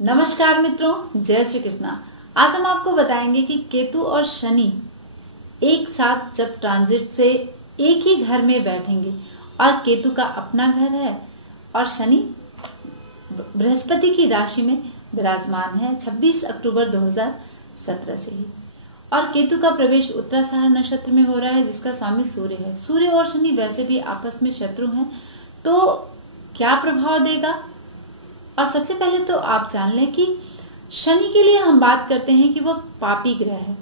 नमस्कार मित्रों, जय श्री कृष्णा। आज हम आपको बताएंगे कि केतु और शनि एक साथ जब ट्रांजिट से एक ही घर में बैठेंगे और केतु का अपना घर है और शनि बृहस्पति की राशि में विराजमान है 26 अक्टूबर 2017 से ही। और केतु का प्रवेश उत्तराषाढ़ नक्षत्र में हो रहा है जिसका स्वामी सूर्य है। सूर्य और शनि वैसे भी आपस में शत्रु हैं, तो क्या प्रभाव देगा। और सबसे पहले तो आप जान लें कि शनि के लिए हम बात करते हैं कि वो पापी ग्रह है।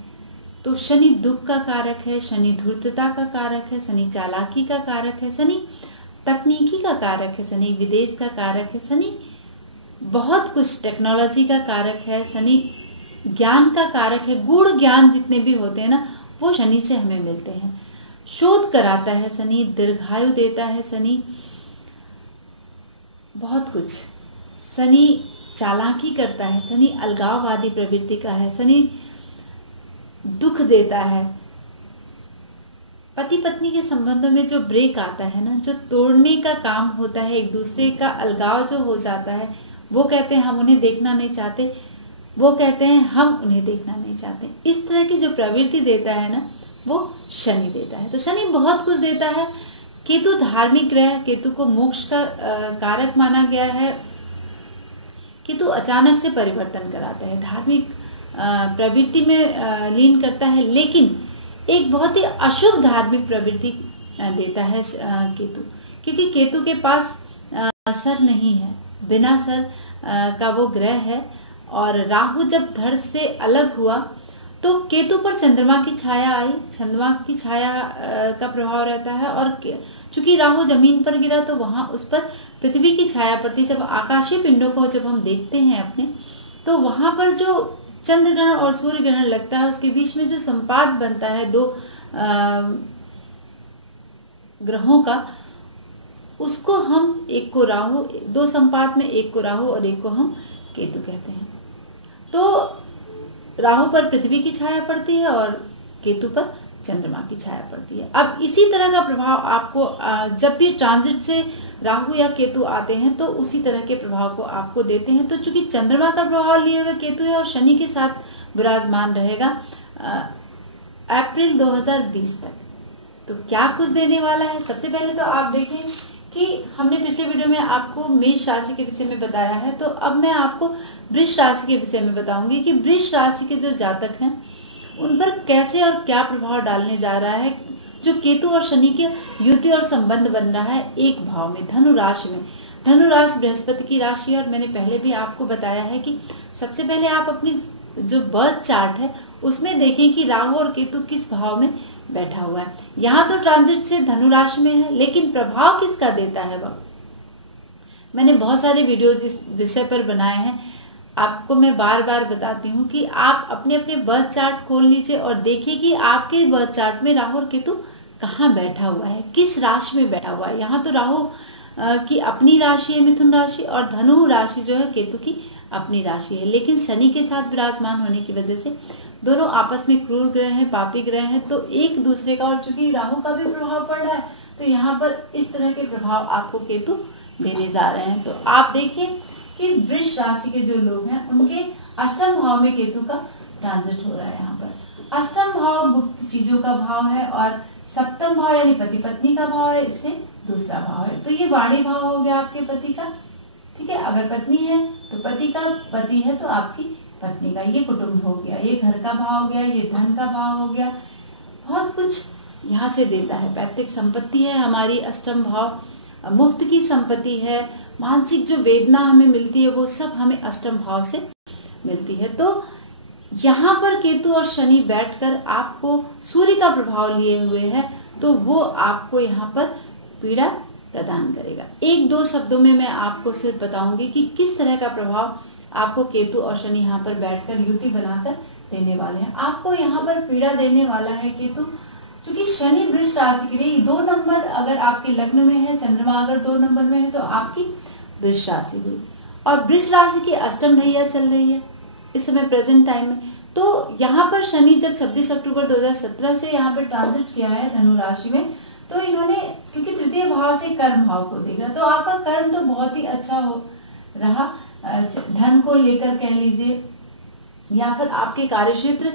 तो शनि दुख का कारक है, शनि धूर्तता का कारक है, शनि चालाकी का कारक है, शनि तकनीकी का कारक है, शनि विदेश का कारक है, शनि बहुत कुछ टेक्नोलॉजी का कारक है, शनि ज्ञान का कारक है। गूढ़ ज्ञान जितने भी होते हैं ना, वो शनि से हमें मिलते हैं। शोध कराता है शनि, दीर्घायु देता है शनि, बहुत कुछ। शनि चालाकी करता है, शनि अलगाववादी प्रवृत्ति का है, शनि दुख देता है। पति पत्नी के संबंधों में जो ब्रेक आता है ना, जो तोड़ने का काम होता है, एक दूसरे का अलगाव जो हो जाता है, वो कहते हैं हम उन्हें देखना नहीं चाहते, वो कहते हैं हम उन्हें देखना नहीं चाहते। इस तरह की जो प्रवृत्ति देता है ना, वो शनि देता है। तो शनि बहुत कुछ देता है। केतु धार्मिक ग्रह, केतु को मोक्ष का कारक माना गया है। केतु अचानक से परिवर्तन कराता है, धार्मिक प्रवृत्ति में लीन करता है, लेकिन एक बहुत ही अशुभ धार्मिक प्रवृत्ति देता है केतु, क्योंकि केतु के पास सर नहीं है, बिना सर का वो ग्रह है। और राहु जब धड़ से अलग हुआ तो केतु पर चंद्रमा की छाया आई, चंद्रमा की छाया का प्रभाव रहता है। और चूंकि राहु जमीन पर गिरा तो वहां उस पर पृथ्वी की छाया पड़ती। जब आकाशीय पिंडों को जब हम देखते हैं अपने, तो वहां पर जो चंद्र ग्रहण और सूर्य ग्रहण लगता है, उसके बीच में जो संपात बनता है दो ग्रहों का, उसको हम एक को राहु, दो संपात में एक को राहु और एक को हम केतु कहते हैं। तो राहु पर पृथ्वी की छाया पड़ती है और केतु पर चंद्रमा की छाया पड़ती है। अब इसी तरह का प्रभाव आपको जब भी ट्रांजिट से राहु या केतु आते हैं तो उसी तरह के प्रभाव को आपको देते हैं। तो चूंकि चंद्रमा का प्रभाव लिए हुए केतु है और शनि के साथ विराजमान रहेगा अप्रैल 2020 तक, तो क्या कुछ देने वाला है। सबसे पहले तो आप देखें कि हमने पिछले वीडियो में आपको मेष राशि के विषय में बताया है, तो अब मैं आपको वृष राशि के विषय में बताऊंगी कि वृष राशि के जो जातक हैं उन पर कैसे और क्या प्रभाव डालने जा रहा है। जो केतु और शनि के युति और संबंध बन रहा है एक भाव में, धनु राशि में। धनु राशि बृहस्पति की राशि, और मैंने पहले भी आपको बताया है कि सबसे पहले आप अपनी जो बर्थ चार्ट है उसमें देखें कि राहु और केतु किस भाव में बैठा हुआ है। यहाँ तो ट्रांजिट से धनु राशि में है, लेकिन प्रभाव किसका देता है वह, मैंने बहुत सारे वीडियोज इस विषय पर बनाए हैं। आपको मैं बार बार बताती हूँ कि आप अपने अपने बर्थ चार्ट खोल लीजिए और देखिए कि आपके बर्थ चार्ट में राहु और केतु कहाँ बैठा हुआ है, किस राशि में बैठा हुआ है। यहाँ तो राहु की अपनी राशि है मिथुन राशि, और धनु राशि जो है केतु की अपनी राशि है, लेकिन शनि के साथ विराजमान होने की वजह से दोनों आपस में क्रूर ग्रह हैं, पापी ग्रह हैं, तो एक दूसरे का, और चूंकि राहु का भी प्रभाव पड़ रहा है तो यहाँ पर इस तरह के प्रभाव आपको केतु देने जा रहे हैं। तो आप देखिए कि वृष राशि के जो लोग हैं उनके अष्टम भाव में केतु का ट्रांजिट हो रहा है। यहाँ पर अष्टम भाव गुप्त चीजों का भाव है और सप्तम भाव यानी पति पत्नी का भाव है, इससे दूसरा भाव है। तो ये वाणी भाव हो गया आपके पति का, ठीक है। अगर पत्नी है तो पति का, पति है तो आपकी पत्नी का, ये कुटुंब हो गया, ये घर का भाव हो गया, ये धन का भाव हो गया, बहुत कुछ यहाँ से देता है। पैतृक संपत्ति है हमारी, अष्टम भाव मुफ्त की संपत्ति है, मानसिक जो वेदना हमें मिलती है वो सब हमें अष्टम भाव से मिलती है। तो यहाँ पर केतु और शनि बैठकर आपको सूर्य का प्रभाव लिए हुए है, तो वो आपको यहाँ पर पीड़ा प्रदान करेगा। एक दो शब्दों में मैं आपको सिर्फ बताऊंगी कि किस तरह का प्रभाव आपको केतु और शनि यहाँ पर बैठकर युति बनाकर देने वाले हैं। आपको यहाँ पर पीड़ा देने वाला है केतु, क्योंकि शनि वृष राशि के लिए 2 नंबर अगर आपके लग्न में है, चंद्रमा अगर 2 नंबर में है तो आपकी वृष राशि हुई। और वृष राशि की अष्टम ढैया चल रही है इस समय प्रेजेंट टाइम में। तो यहाँ पर शनि जब 26 अक्टूबर 2017 से यहाँ पर ट्रांजिट किया है धनु राशि में, तो इन्होंने, क्योंकि तृतीय भाव से कर्म भाव को देख रहा, तो आपका कर्म तो बहुत ही अच्छा हो रहा, धन को लेकर कह लीजिए, या फिर आपके कार्यक्षेत्र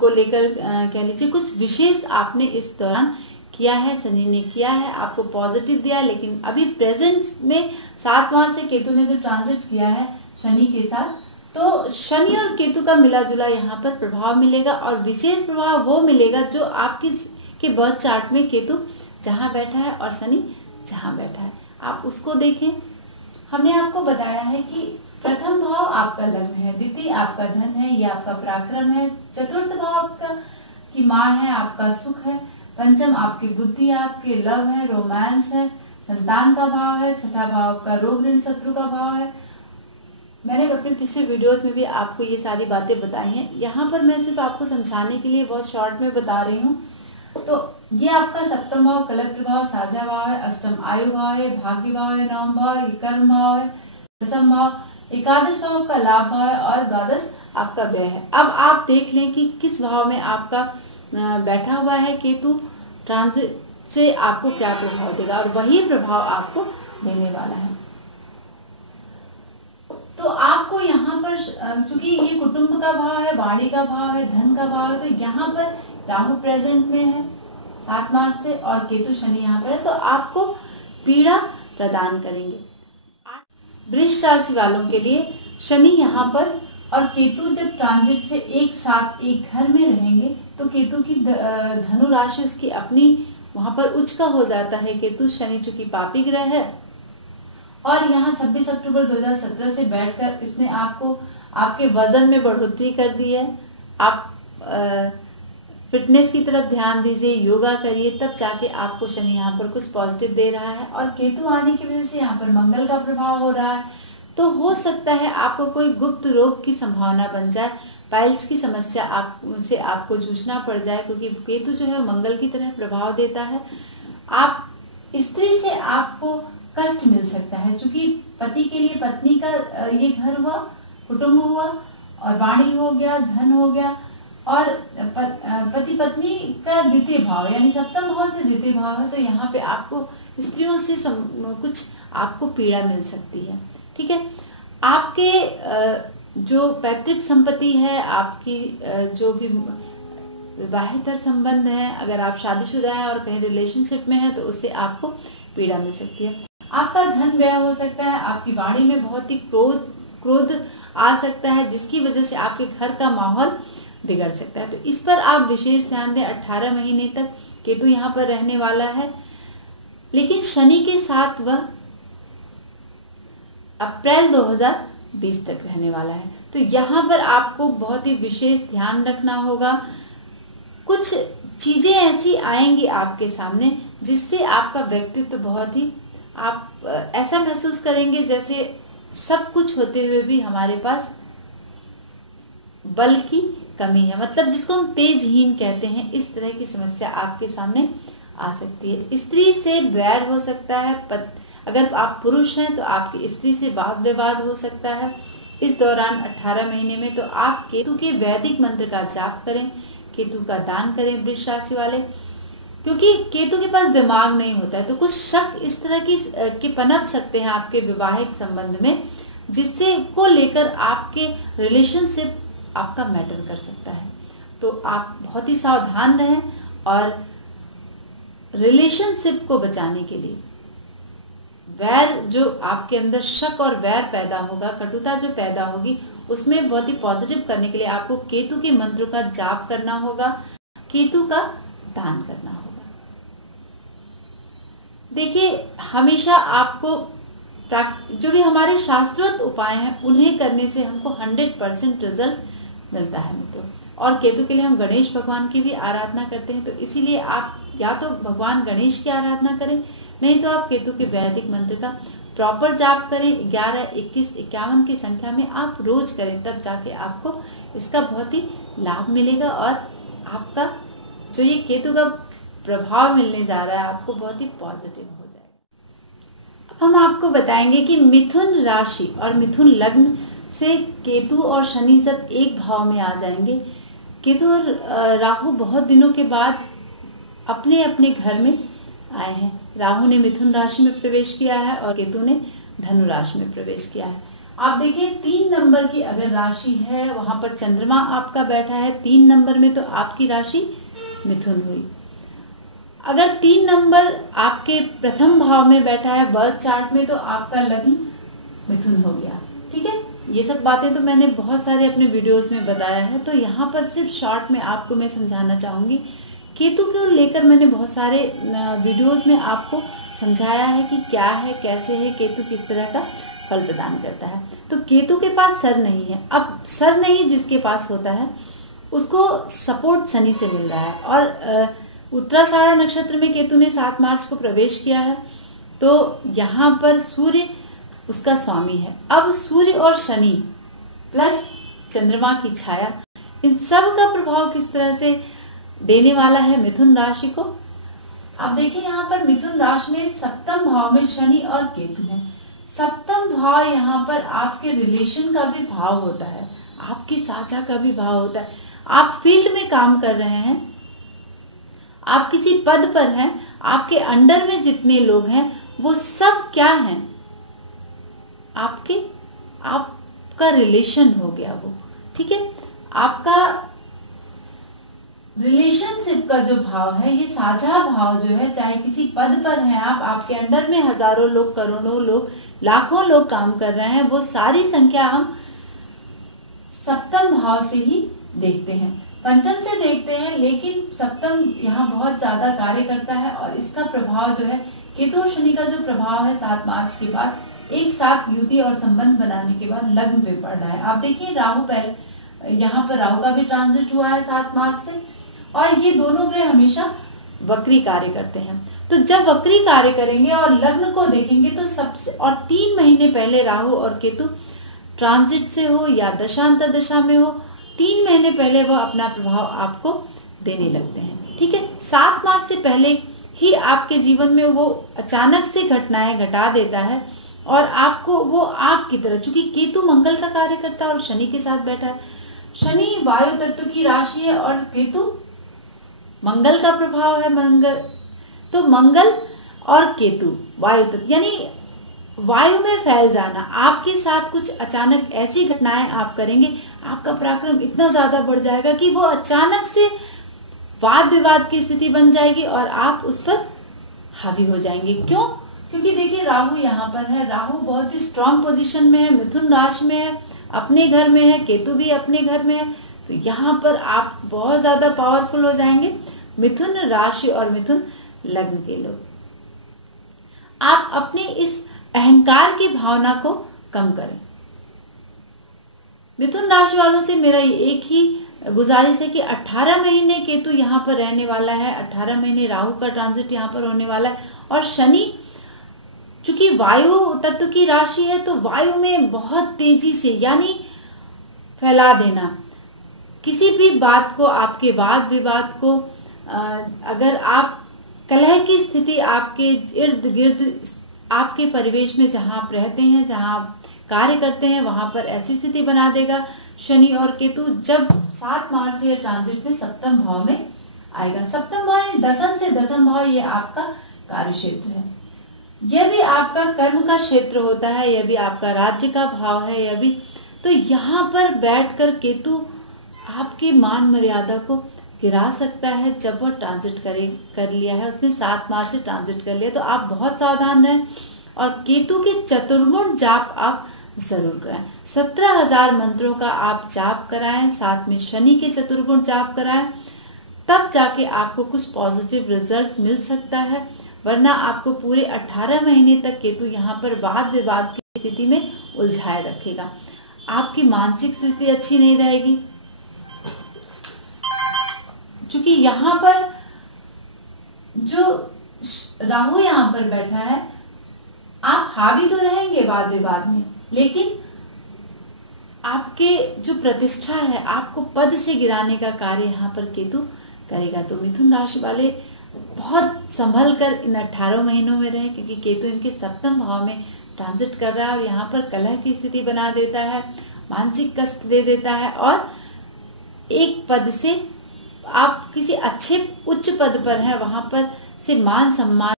को लेकर कह लीजिए, कुछ विशेष आपने इस दौरान किया है, शनि ने किया है, आपको पॉजिटिव दिया। लेकिन अभी प्रेजेंट में 7 मार्च से केतु ने जो ट्रांजिट किया है शनि के साथ, तो शनि और केतु का मिला जुला यहाँ पर प्रभाव मिलेगा, और विशेष प्रभाव वो मिलेगा जो आपकी के बर्थ चार्ट में केतु जहां बैठा है और शनि जहां बैठा है, आप उसको देखें। हमने आपको बताया है कि प्रथम भाव आपका लग्न है, द्वितीय आपका धन है, ये आपका पराक्रम है, चतुर्थ भाव आपका की माँ है, आपका सुख है, पंचम आपकी बुद्धि, आपके लव है, रोमांस है, संतान का भाव है, छठा भाव आपका रोग ऋण शत्रु का भाव है। मैंने अपने पिछले वीडियोस में भी आपको ये सारी बातें बताई हैं, यहाँ पर मैं सिर्फ आपको समझाने के लिए बहुत शॉर्ट में बता रही हूँ। तो ये आपका सप्तम भाव कलत्र भाव साझा भाव है, अष्टम आयु भाव है, भाग्य भाव है, नवम भाव कर्म भाव है, दसम भाव एकादश भाव का लाभ भाव है, और द्वादश आपका व्यय है। अब आप देख लें कि किस भाव में आपका बैठा हुआ है केतु, ट्रांजिट से आपको क्या प्रभाव देगा, और वही प्रभाव आपको देने वाला है। तो आपको यहाँ पर चूंकि ये कुटुंब का भाव है, वाणी का भाव है, धन का भाव है, तो यहाँ पर राहु प्रेजेंट में है 7 मार्च से, और केतु शनि यहाँ पर है, तो आपको पीड़ा प्रदान करेंगे। वृष राशि वालों के लिए शनि यहाँ पर और केतु जब ट्रांजिट से एक साथ एक घर में रहेंगे, तो केतु की धनु राशि उसकी अपनी वहां पर उच्च का हो जाता है। केतु शनि चूंकि पापी ग्रह है, और यहाँ 26 अक्टूबर 2017 से बैठकर इसने आपको आपके वजन में बढ़ोतरी कर दी है। आप फिटनेस की तरफ ध्यान दीजिए, योगा करिए, तब जाके आपको शनि यहाँ पर कुछ पॉजिटिव दे रहा है। और केतु आने की वजह से यहाँ पर मंगल का प्रभाव हो रहा है, तो हो सकता है आपको कोई गुप्त रोग की संभावना बन जाए, पाइल्स की समस्या से आपको जूझना पड़ जाए, क्योंकि केतु जो है मंगल की तरह प्रभाव देता है। आप स्त्री से आपको कष्ट मिल सकता है, क्योंकि पति के लिए पत्नी का ये घर हुआ, कुटुंब हुआ, और वाणी हो गया, धन हो गया, और पति पत्नी का द्वितीय भाव यानी सप्तम भाव से द्वितीय भाव है, तो यहाँ पे आपको स्त्रियों से कुछ आपको पीड़ा मिल सकती है। ठीक है, आपके जो पैतृक संपत्ति है, आपकी जो भी विवाहितर संबंध है, अगर आप शादीशुदा है और कहीं रिलेशनशिप में है, तो उससे आपको पीड़ा मिल सकती है। आपका धन व्यय हो सकता है, आपकी वाणी में बहुत ही क्रोध आ सकता है, जिसकी वजह से आपके घर का माहौल बिगड़ सकता है। तो इस पर आप विशेष ध्यान दें। 18 महीने तक केतु यहाँ पर रहने वाला है, लेकिन शनि के साथ वह अप्रैल 2020 तक रहने वाला है। तो यहाँ पर आपको बहुत ही विशेष ध्यान रखना होगा। कुछ चीजें ऐसी आएंगी आपके सामने जिससे आपका व्यक्तित्व बहुत ही आप ऐसा महसूस करेंगे जैसे सब कुछ होते हुए भी हमारे पास बल की कमी है, मतलब जिसको हम तेजहीन कहते हैं। इस तरह की समस्या आपके सामने आ सकती है। स्त्री से वैर हो सकता है, अगर आप पुरुष हैं तो आपकी स्त्री से वाद विवाद हो सकता है इस दौरान 18 महीने में। तो आप केतु के वैदिक मंत्र का जाप करें, केतु का दान करें वृष राशि वाले, क्योंकि केतु के पास दिमाग नहीं होता है, तो कुछ शक इस तरह के पनप सकते हैं आपके विवाहिक संबंध में, जिससे को लेकर आपके रिलेशनशिप आपका मैटर कर सकता है। तो आप बहुत ही सावधान रहें, और रिलेशनशिप को बचाने के लिए वैर जो आपके अंदर शक और वैर पैदा होगा, कटुता जो पैदा होगी, उसमें बहुत ही पॉजिटिव करने के लिए आपको केतु के मंत्र का जाप करना होगा, केतु का दान करना होगा। देखिए, हमेशा आपको जो भी हमारे शास्त्रोक्त उपाय हैं उन्हें करने से हमको 100% रिजल्ट मिलता है मित्रों। और केतु के लिए हम गणेश भगवान की भी आराधना करते हैं, तो इसीलिए आप या तो भगवान गणेश की आराधना करें, नहीं तो आप केतु के वैदिक मंत्र का प्रॉपर जाप करें। 11, 21, 51 की संख्या में आप रोज करें, तब जाके आपको इसका बहुत ही लाभ मिलेगा, और आपका जो ये केतु का प्रभाव मिलने जा रहा है आपको बहुत ही पॉजिटिव हो जाएगा। अब हम आपको बताएंगे कि मिथुन राशि और मिथुन लग्न से केतु और शनि जब एक भाव में आ जाएंगे, केतु और राहु बहुत दिनों के बाद अपने अपने घर में आए हैं। राहु ने मिथुन राशि में प्रवेश किया है और केतु ने धनु राशि में प्रवेश किया है। आप देखिए 3 नंबर की अगर राशि है, वहां पर चंद्रमा आपका बैठा है 3 नंबर में, तो आपकी राशि मिथुन हुई। अगर 3 नंबर आपके प्रथम भाव में बैठा है बर्थ चार्ट में, तो आपका लग्न मिथुन हो गया। ठीक है, ये सब बातें तो मैंने बहुत सारे अपने वीडियोस में बताया है, तो यहाँ पर सिर्फ शॉर्ट में आपको मैं समझाना चाहूंगी। केतु को लेकर मैंने बहुत सारे वीडियोस में आपको समझाया है कि क्या है, कैसे है, केतु किस तरह का फल प्रदान करता है। तो केतु के पास सर नहीं है। अब सर नहीं जिसके पास होता है उसको सपोर्ट शनि से मिल रहा है, और उत्तराषाढ़ा नक्षत्र में केतु ने 7 मार्च को प्रवेश किया है, तो यहाँ पर सूर्य उसका स्वामी है। अब सूर्य और शनि प्लस चंद्रमा की छाया, इन सब का प्रभाव किस तरह से देने वाला है मिथुन राशि को। अब देखिए यहाँ पर मिथुन राशि में सप्तम भाव में शनि और केतु है। सप्तम भाव यहाँ पर आपके रिलेशन का भी भाव होता है, आपकी साझा का भी भाव होता है। आप फील्ड में काम कर रहे हैं, आप किसी पद पर हैं, आपके अंडर में जितने लोग हैं वो सब क्या हैं, आपका रिलेशन हो गया वो। ठीक है, आपका रिलेशनशिप का जो भाव है, ये साझा भाव जो है, चाहे किसी पद पर हैं आप, आपके अंडर में हजारों लोग, करोड़ों लोग, लाखों लोग काम कर रहे हैं, वो सारी संख्या हम सप्तम भाव से ही देखते हैं, पंचम से देखते हैं, लेकिन सप्तम यहाँ बहुत ज्यादा कार्य करता है। और इसका प्रभाव जो है, केतु और शनि का जो प्रभाव है 7 मार्च के बाद एक साथ युति और संबंध बनाने के बाद लग्न पे पड़ रहा है। आप देखिए राहु यहाँ पर राहु का भी ट्रांजिट हुआ है 7 मार्च से, और ये दोनों ग्रह हमेशा वक्री कार्य करते हैं। तो जब वक्री कार्य करेंगे और लग्न को देखेंगे तो सबसे, और 3 महीने पहले राहु और केतु ट्रांजिट से हो या दशांतर दशा में हो, 3 महीने पहले वह अपना प्रभाव आपको देने लगते हैं। ठीक है, 7 मार्च से पहले ही आपके जीवन में वो अचानक से घटनाएं घटा देता है, और आपको वो आग की तरह, चूंकि केतु मंगल का कार्य करता है और शनि के साथ बैठा है, शनि वायु तत्व की राशि है और केतु मंगल का प्रभाव है। तो मंगल और केतु वायु तत्व, यानी वायु में फैल जाना। आपके साथ कुछ अचानक ऐसी घटनाएं आप करेंगे, आपका पराक्रम इतना ज्यादा बढ़ जाएगा कि वो अचानक से वाद विवाद की स्थिति बन जाएगी और आप उस पर हावी हो जाएंगे। क्यों? क्योंकि देखिए राहु यहाँ पर है, राहु बहुत ही स्ट्रांग पोजीशन में है, मिथुन राशि में है, अपने घर में है, केतु भी अपने घर में है, तो यहाँ पर आप बहुत ज्यादा पावरफुल हो जाएंगे। मिथुन राशि और मिथुन लग्न के लोग, आप अपने इस अहंकार की भावना को कम करें। मिथुन राशि वालों से मेरा एक ही गुजारिश है कि 18 महीने केतु यहाँ पर रहने वाला है, 18 महीने राहु का ट्रांजिट यहाँ पर होने वाला है, और शनि चूंकि वायु तत्व की राशि है तो वायु में बहुत तेजी से, यानी फैला देना किसी भी बात को, आपके वाद विवाद को, अगर आप कलह की स्थिति आपके इर्द गिर्द, आपके परिवेश में जहां आप रहते हैं, जहां आप कार्य करते हैं, वहां पर ऐसी स्थिति बना देगा शनि और केतु। जब 7 मार्च से ट्रांजिट में सप्तम भाव में आएगा, सप्तम भाव दशम से दशम भाव, ये आपका कार्य क्षेत्र है, यह भी आपका कर्म का क्षेत्र होता है, यह भी आपका राज्य का भाव है, यह भी। तो यहाँ पर बैठकर केतु आपकी मान मर्यादा को गिरा सकता है। जब वह ट्रांजिट कर लिया है, उसने 7 मार्च से ट्रांजिट कर लिया, तो आप बहुत सावधान रहें और केतु के चतुर्गुण जाप आप जरूर कराएं। 17,000 मंत्रों का आप जाप कराएं, साथ में शनि के चतुर्गुण जाप कराएं, तब जाके आपको कुछ पॉजिटिव रिजल्ट मिल सकता है। वरना आपको पूरे 18 महीने तक केतु यहाँ पर वाद विवाद की स्थिति में उलझाए रखेगा। आपकी मानसिक स्थिति अच्छी नहीं रहेगी, क्योंकि यहाँ पर जो राहु यहाँ पर बैठा है, आप हावी तो रहेंगे वाद विवाद में, लेकिन आपके जो प्रतिष्ठा है, आपको पद से गिराने का कार्य यहाँ पर केतु करेगा। तो मिथुन राशि वाले बहुत संभल कर इन 18 महीनों में रहे, क्योंकि केतु इनके सप्तम भाव में ट्रांजिट कर रहा है और यहाँ पर कलह की स्थिति बना देता है, मानसिक कष्ट दे देता है, और एक पद से आप किसी अच्छे उच्च पद पर हैं, वहां पर से मान सम्मान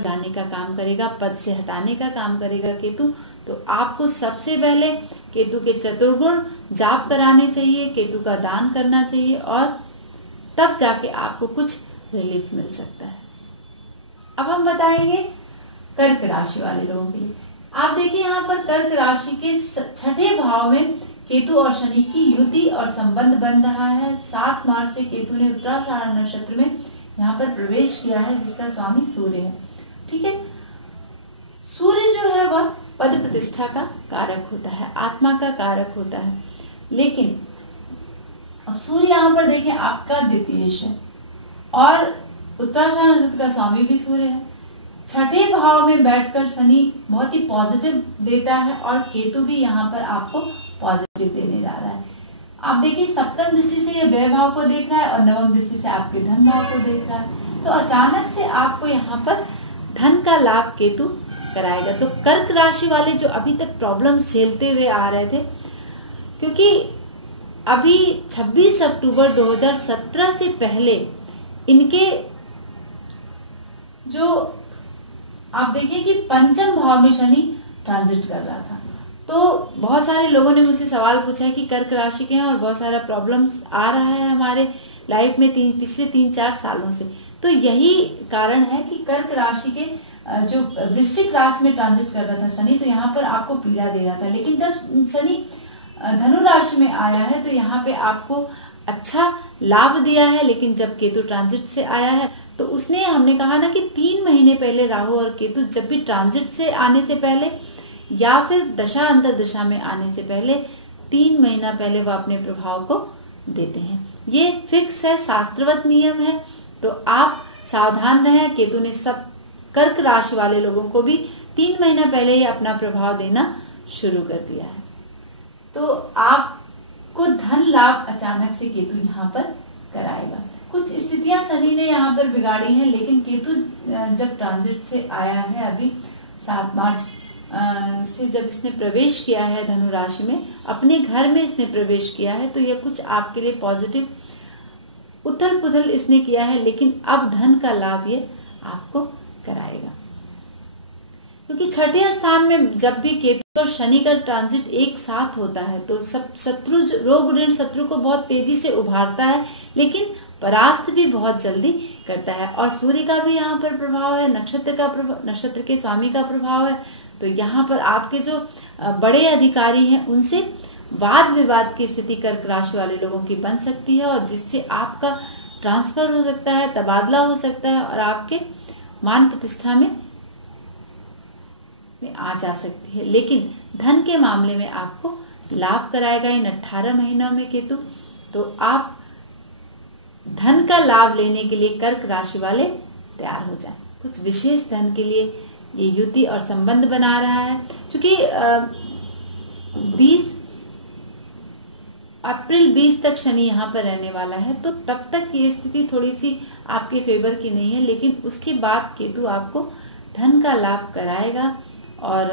लाने का काम करेगा, पद से हटाने का काम करेगा केतु। तो आपको सबसे पहले केतु के चतुर्गुण जाप कराने चाहिए, केतु का दान करना चाहिए और तब जाके आपको कुछ रिलीफ मिल सकता है। अब हम बताएंगे कर्क राशि वाले लोगों के लिए। आप देखिए यहाँ पर कर्क राशि के छठे भाव में केतु और शनि की युति और संबंध बन रहा है। 7 मार्च से केतु ने उत्तराषाढ़ नक्षत्र में यहाँ पर प्रवेश किया है, जिसका स्वामी सूर्य है। ठीक है, सूर्य जो है वह पद प्रतिष्ठा का कारक होता है, आत्मा का कारक होता है। लेकिन अब सूर्य यहाँ पर देखें आपका द्वितीयेश है और उत्तराषाढ़ नक्षत्र का स्वामी भी सूर्य है। छठे भाव में बैठकर शनि बहुत ही पॉजिटिव देता है और केतु भी यहाँ पर आपको पॉजिटिव देने जा रहा है। आप देखिए सप्तम दृष्टि से ये व्यय भाव को देख रहा है और नवम दृष्टि से आपके धन भाव को देख रहा है। तो अचानक से आपको यहाँ पर धन का लाभ केतु कराएगा। तो कर्क राशि वाले जो अभी तक प्रॉब्लम झेलते हुए आ रहे थे, क्योंकि अभी 26 अक्टूबर 2017 से पहले इनके जो आप देखिए कि पंचम भाव में शनि ट्रांजिट कर रहा था। तो बहुत सारे लोगों ने मुझसे सवाल पूछा है कि कर्क राशि के हैं और बहुत सारा प्रॉब्लम्स आ रहा है हमारे लाइफ में पिछले 3-4 सालों से। तो यही कारण है कि कर्क राशि के जो वृश्चिक राशि में ट्रांजिट कर रहा था शनि, तो यहाँ पर आपको पीड़ा दे रहा था। लेकिन जब शनि धनु राशि में आया है तो यहाँ पे आपको अच्छा लाभ दिया है। लेकिन जब केतु ट्रांजिट से आया है तो उसने, हमने कहा ना कि 3 महीने पहले राहु और केतु जब भी ट्रांजिट से आने से पहले या फिर दशा अंतर दशा में आने से पहले 3 महीना पहले वह अपने प्रभाव को देते हैं। ये फिक्स है, शास्त्रवत नियम है। तो आप सावधान रहें। केतु ने सब कर्क राशि वाले लोगों को भी 3 महीना पहले ही अपना प्रभाव देना शुरू कर दिया है। तो आपको धन लाभ अचानक से केतु यहाँ पर कराएगा। कुछ स्थितियां शनि ने यहाँ पर बिगाड़ी हैं, लेकिन केतु जब ट्रांजिट से आया है अभी 7 मार्च से जब इसने प्रवेश किया है धनु राशि में, अपने घर में इसने प्रवेश किया है, तो यह कुछ आपके लिए पॉजिटिव उथल पुथल इसने किया है। लेकिन अब धन का लाभ ये आपको कराएगा, क्योंकि छठे स्थान में जब भी केतु और शनि का ट्रांजिट एक साथ होता है तो सब शत्रु, रोग ऋण शत्रु को बहुत तेजी से उभारता है, लेकिन परास्त भी बहुत जल्दी करता है। और सूर्य का भी यहाँ पर प्रभाव है, नक्षत्र के स्वामी का प्रभाव है। तो यहाँ पर आपके जो बड़े अधिकारी हैं उनसे वाद विवाद की स्थिति कर्क राशि वाले लोगों की बन सकती है, और जिससे आपका ट्रांसफर हो सकता है, तबादला हो सकता है और आपके मान प्रतिष्ठा में आ जा सकती है। लेकिन धन के मामले में आपको लाभ कराएगा इन 18 महीनों में केतु। तो आप धन का लाभ लेने के लिए कर्क राशि वाले तैयार हो जाएं। कुछ विशेष धन के लिए ये युति और संबंध बना रहा है। क्योंकि 20 अप्रैल 20 तक शनि यहाँ पर रहने वाला है, तो तब तक ये स्थिति थोड़ी सी आपके फेवर की नहीं है। लेकिन उसके बाद केतु आपको धन का लाभ कराएगा। और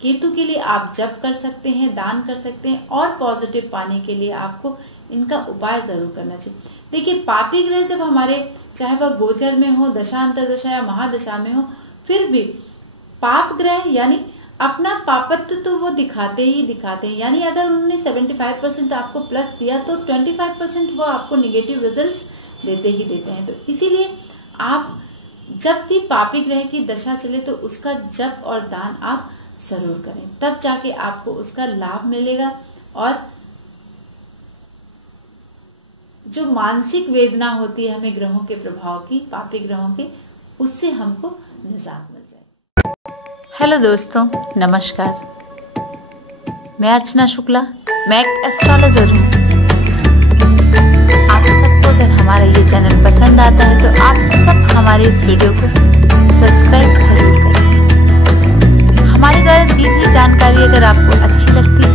केतु के लिए आप जप कर सकते हैं, दान कर सकते हैं, और पॉजिटिव पाने के लिए आपको इनका उपाय जरूर करना चाहिए। देखिए, पापी ग्रह जब हमारे, चाहे वह गोचर में हो, दशा अंतरदशा या महादशा में हो, फिर भी पाप ग्रह यानी अपना पापत्व तो वो दिखाते ही दिखाते हैं। यानी अगर उन्होंने 75% आपको प्लस दिया तो 25% वो आपको निगेटिव रिजल्ट्स देते ही देते हैं। तो इसीलिए आप जब भी पापी ग्रह की दशा चले तो उसका जप और दान आप जरूर करें, तब जाके आपको उसका लाभ मिलेगा। और जो मानसिक वेदना होती है हमें ग्रहों के प्रभाव की, पापी ग्रहों के, उससे हमको निजात मिल जाए। हेलो दोस्तों, नमस्कार। मैं अर्चना शुक्ला, मैं एक एस्ट्रोलॉजर हूँ। आप सबको अगर हमारा ये चैनल पसंद आता है तो आप सब हमारे इस वीडियो को सब्सक्राइब जरूर करें। हमारे द्वारा दी हुई जानकारी अगर आपको अच्छी लगती है